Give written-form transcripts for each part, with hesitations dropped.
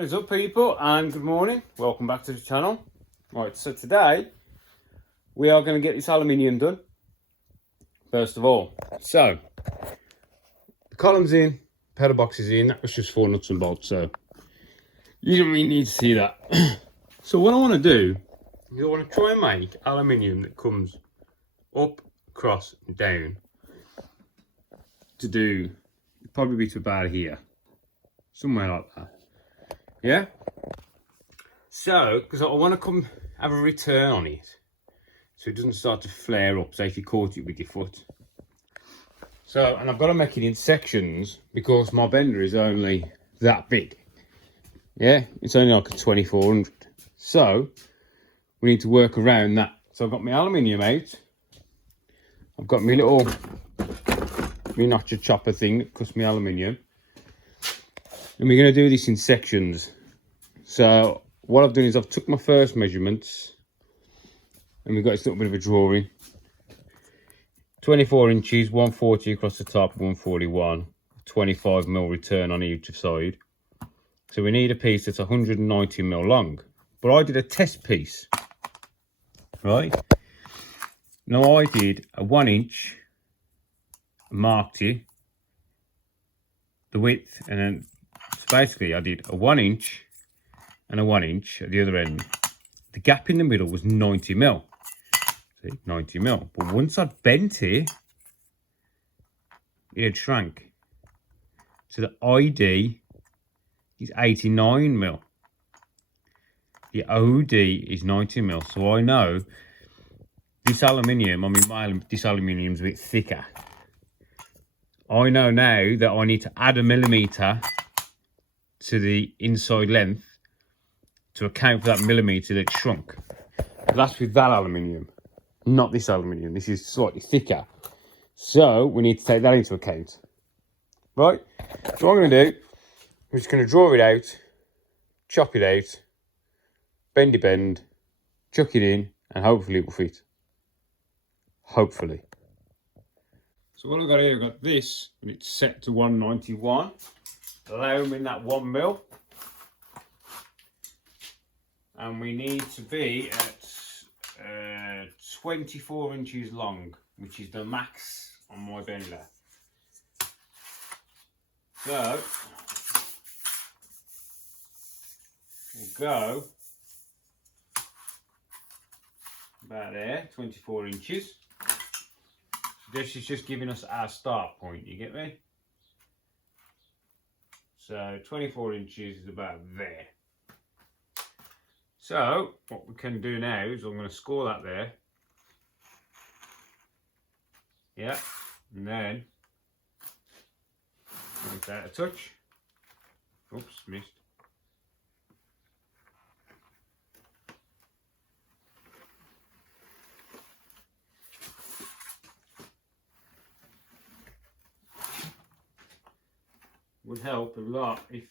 What is up, people, and good morning. Welcome back to the channel. Right, so today we are going to get this aluminium done. First of all, so the column's in, pedal box is in. That was just 4 nuts and bolts, so you don't really need to see that. So what I want to do is I want to try and make aluminium that comes up, across, and down to do probably to about here, somewhere like that. Yeah, so because I want to come have a return on it so it doesn't start to flare up, say if you caught it with your foot. So, and I've got to make it in sections because my bender is only that big. Yeah, it's only like a 2400, so we need to work around that. So I've got my aluminium out, I've got my little notcher chopper thing that cuts my aluminium, and we're going to do this in sections. So what I've done is I've took my first measurements, and we've got this little bit of a drawing. 24 inches, 140 across the top, 141, 25mm return on each side. So we need a piece that's 190mm long. But I did a test piece, right? Now I did a 1 inch, marked it, the width, and then so basically I did a 1 inch and a 1 inch at the other end. The gap in the middle was 90mm. See, 90mm. But once I bent it, it had shrank. So the ID is 89mm. The OD is 90mm. So I know this aluminium, this aluminium's a bit thicker. I know now that I need to add a millimetre to the inside length to account for that millimetre that shrunk. But that's with that aluminium, not this aluminium. This is slightly thicker. So we need to take that into account. Right? So what I'm going to do, I'm just going to draw it out, chop it out, bendy bend, chuck it in, and hopefully it will fit. Hopefully. So what I've got here, I've got this, and it's set to 191. Allowing that 1mm. And we need to be at 24 inches long, which is the max on my bender. So we'll go about there, 24 inches. So this is just giving us our start point, you get me? So 24 inches is about there. So what we can do now is I'm going to score that there. Yeah, and then make that a touch. Oops, missed. Would help a lot if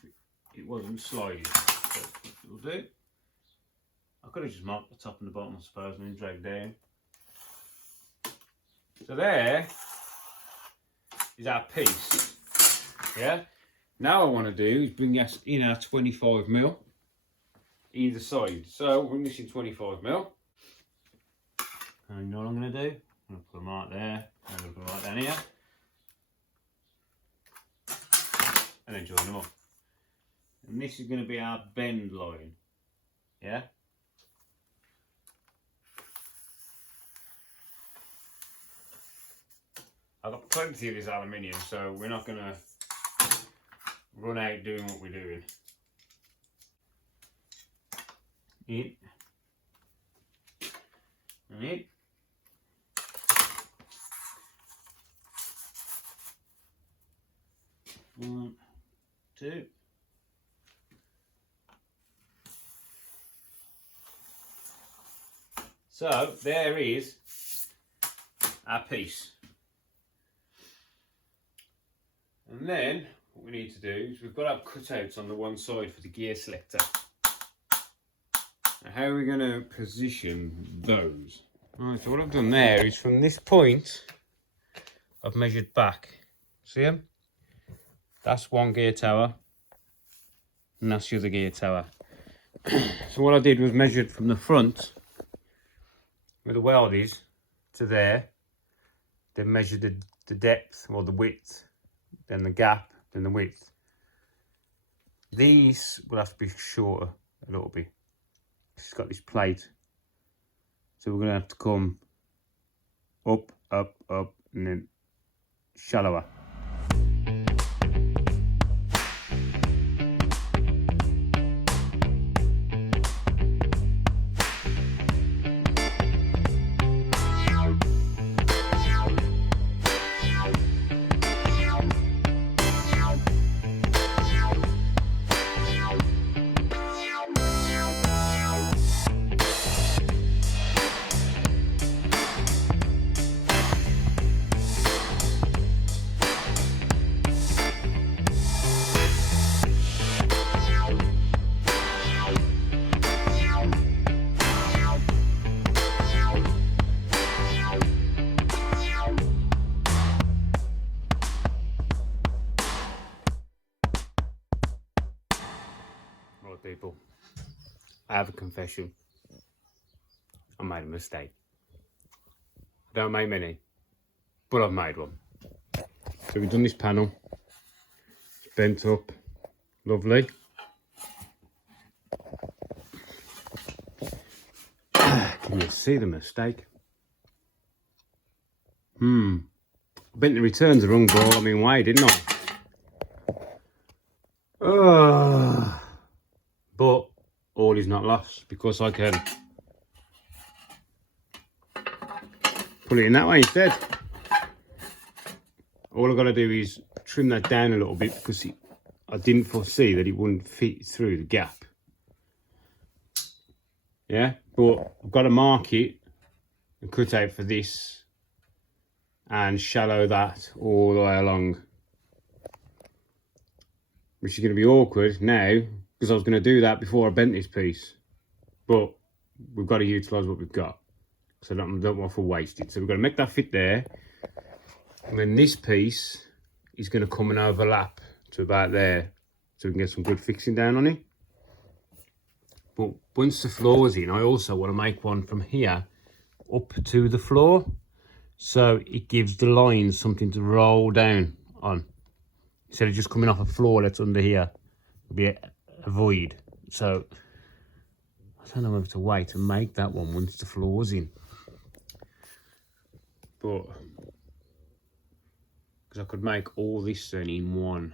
it wasn't sliding. So it'll do. I could have just marked the top and the bottom, I suppose, and then drag down. So there is our piece. Yeah. Now what I want to do is bring us in our 25mm either side. So we're missing 25mm. And you know what I'm going to do? I'm going to put them right there. I'm going to put them right down here. And then join them up. And this is going to be our bend line. Yeah. I've got plenty of this aluminium, so we're not going to run out doing what we're doing. In. And in. One, two. So there is our piece. And then what we need to do is we've got to have cutouts on the one side for the gear selector. Now how are we going to position those? Right, so what I've done there is from this point I've measured back. See them? That's one gear tower. and that's the other gear tower. So what I did was measured from the front where the weld is to there, then measured the depth or the width, then the gap, then the width. These will have to be shorter a little bit. It's got this plate, so we're going to have to come up, up, up, and then shallower. Right, people, I have a confession. I made a mistake. I don't make many, but I've made one. So we've done this panel. It's bent up. Lovely. Can you see the mistake? I bent the returns the wrong ball. I mean, way, didn't I? But all is not lost, because I can put it in that way instead. All I've got to do is trim that down a little bit, because I didn't foresee that it wouldn't fit through the gap. Yeah, but I've got to mark it and cut out for this and shallow that all the way along, which is going to be awkward now, because I was going to do that before I bent this piece, but we've got to utilise what we've got, so I don't want to waste it. So we've got to make that fit there, and then this piece is going to come and overlap to about there, so we can get some good fixing down on it. But once the floor's in, I also want to make one from here up to the floor, so it gives the lines something to roll down on, instead of just coming off a floor that's under here. It'll be a void. So I don't know whether to wait and make that one once the floor's in, but because I could make all this then in one.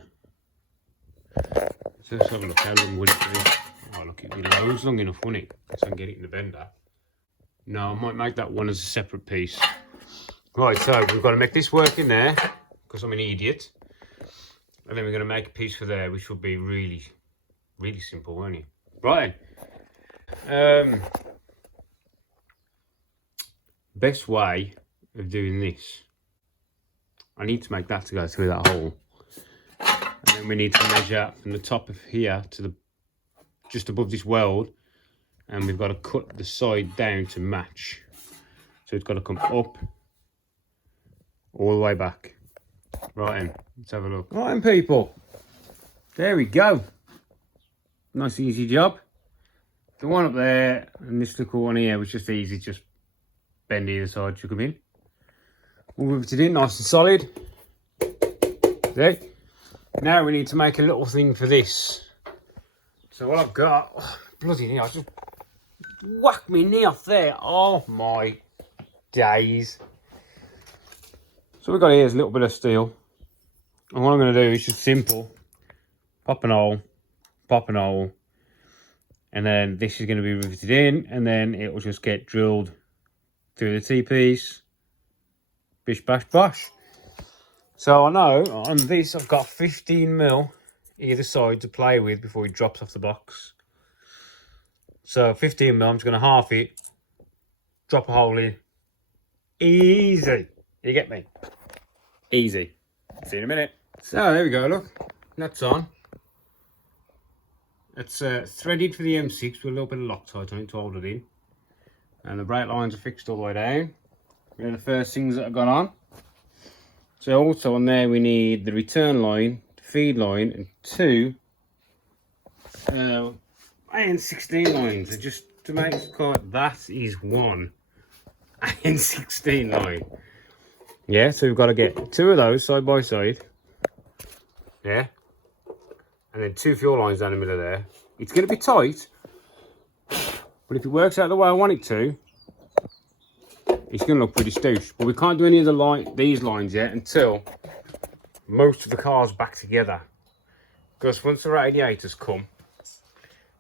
So let's have a look. How long would it be? Oh look, it'd be loads long enough, wouldn't it? So I can get it in the bender. No, I might make that one as a separate piece. Right, so we've got to make this work in there, because I'm an idiot. And then we're going to make a piece for there, which will be really, really simple, won't it? Right. Best way of doing this, I need to make that to go through that hole. And then we need to measure from the top of here to the just above this weld, and we've got to cut the side down to match. So it's got to come up all the way back. Right then, let's have a look. Right then, people, there we go. Nice easy job. The one up there and this little one here was just easy, just bend either side, chuck them in. All riveted in, nice and solid. See? Now we need to make a little thing for this. So what I've got, oh, bloody knee, I just whacked my knee off there. Oh my days. So we've got here is a little bit of steel. And what I'm going to do is just simple. Pop an hole, and then this is going to be riveted in, and then it will just get drilled through the T-piece. Bish bash bosh. So I know on this I've got 15mm either side to play with before it drops off the box. So 15mm, I'm just going to half it, drop a hole in. Easy. You get me? Easy. See you in a minute. So there we go, look. That's on. It's threaded for the M6 with a little bit of Loctite on it to hold it in. And the brake lines are fixed all the way down. They're the first things that have gone on. So also on there we need the return line, the feed line, and two iron 16 lines, and just to make it clear, that is one iron 16 line. Yeah, so we've got to get 2 of those side by side. Yeah, and then 2 fuel lines down the middle there. It's going to be tight, but if it works out the way I want it to, it's going to look pretty stoosh. But we can't do any of these lines yet until most of the car's back together. Because once the radiators come,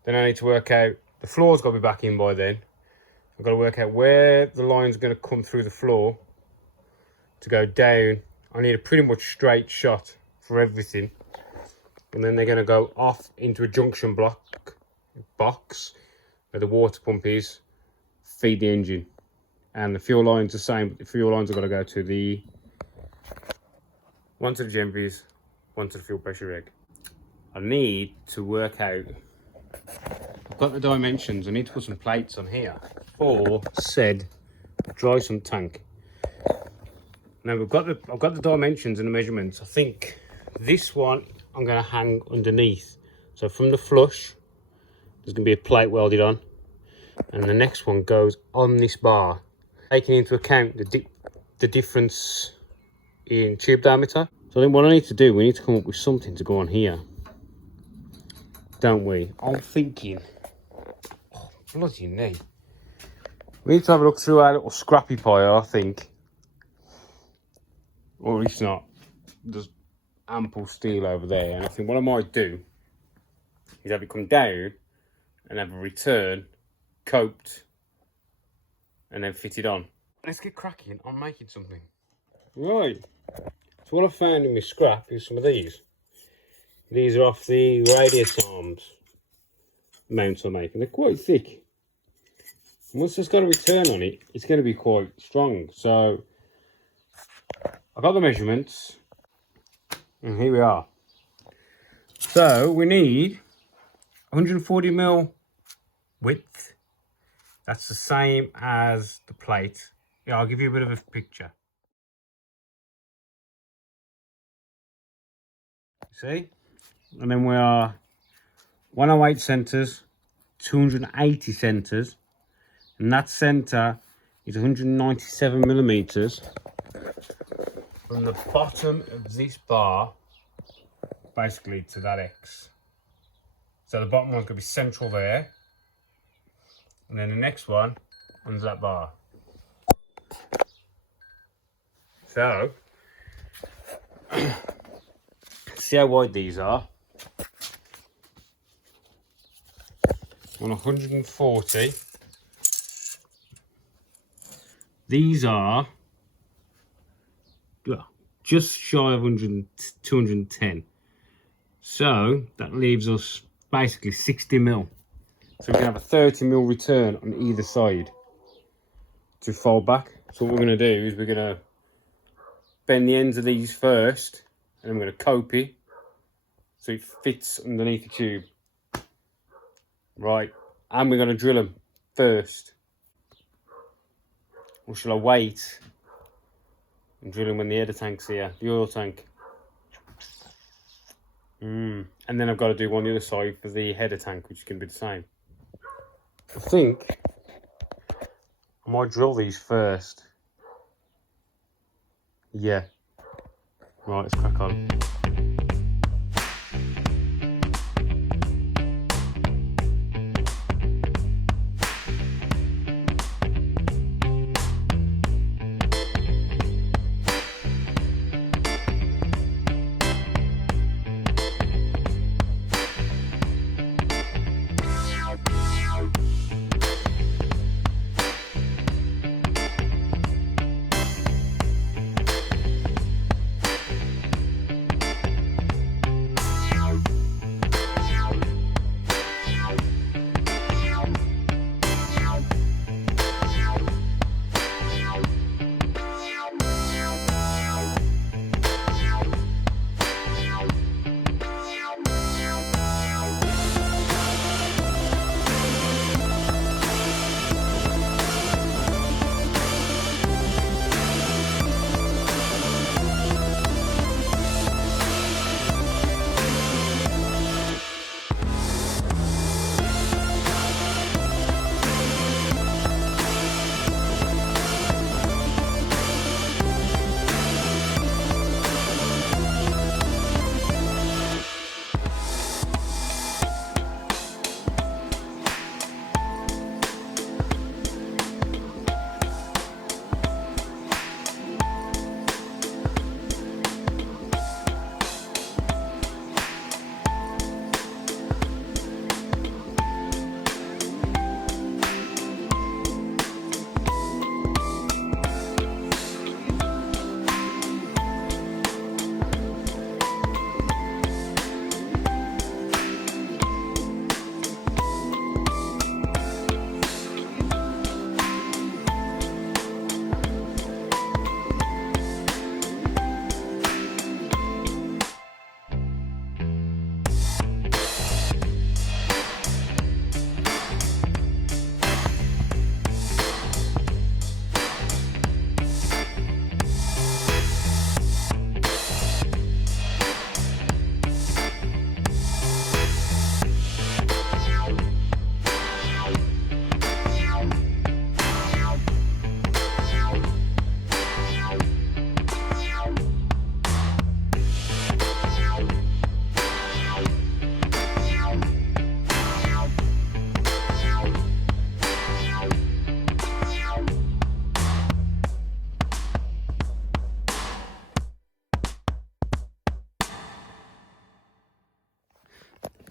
then I need to work out, the floor's got to be back in by then. I've got to work out where the line's going to come through the floor to go down. I need a pretty much straight shot for everything. And then they're going to go off into a junction box where the water pump is, feed the engine. And the fuel line's the same, but the fuel lines have got to go to one to the Genvies, one to the fuel pressure reg. I need to work out, I've got the dimensions, I need to put some plates on here for said dry sump tank. Now I've got the dimensions and the measurements. I think this one I'm going to hang underneath. So from the flush, there's going to be a plate welded on, and the next one goes on this bar, taking into account the difference in tube diameter. So I think what I need to do, we need to come up with something to go on here, don't we? I'm thinking, oh, bloody knee. We need to have a look through our little scrappy pile, I think. Or at least not. There's ample steel over there. And I think what I might do is have it come down and have a return coped and then fitted on. Let's get cracking on making something. Right. So what I found in my scrap is some of these. These are off the radius arms mounts I'm making. They're quite thick. And once it's got a return on it, it's going to be quite strong. So I got the measurements, and here we are. So we need 140mm width. That's the same as the plate. Yeah, I'll give you a bit of a picture. See? And then we are 108 centres, 280 centres, and that centre is 197mm from the bottom of this bar basically to that X. So the bottom one's going to be central there, and then the next one under that bar. So see how wide these are. On 140, these are just shy of 210. So that leaves us basically 60mm. So we can have a 30mm return on either side to fold back. So what we're going to do is we're going to bend the ends of these first, and then we're going to cope it so it fits underneath the tube. Right, and we're going to drill them first. Or shall I wait and drill them when the header tank's here, the oil tank? And then I've got to do one on the other side for the header tank, which can be the same. I think I might drill these first. Yeah. Right, let's crack on.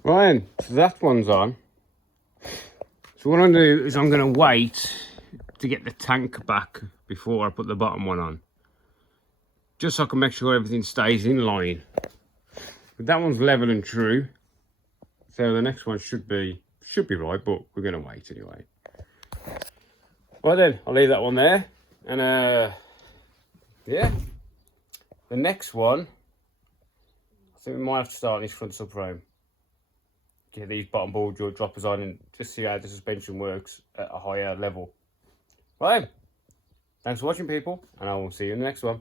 Right then, so that one's on. So what I'm going to do is I'm going to wait to get the tank back before I put the bottom one on. Just so I can make sure everything stays in line. But that one's level and true. So the next one should be right, but we're going to wait anyway. Right then, I'll leave that one there. And yeah, the next one, I think we might have to start on this front subframe. Get these bottom ball joint droppers on and just see how the suspension works at a higher level. Right then, thanks for watching people, and I will see you in the next one.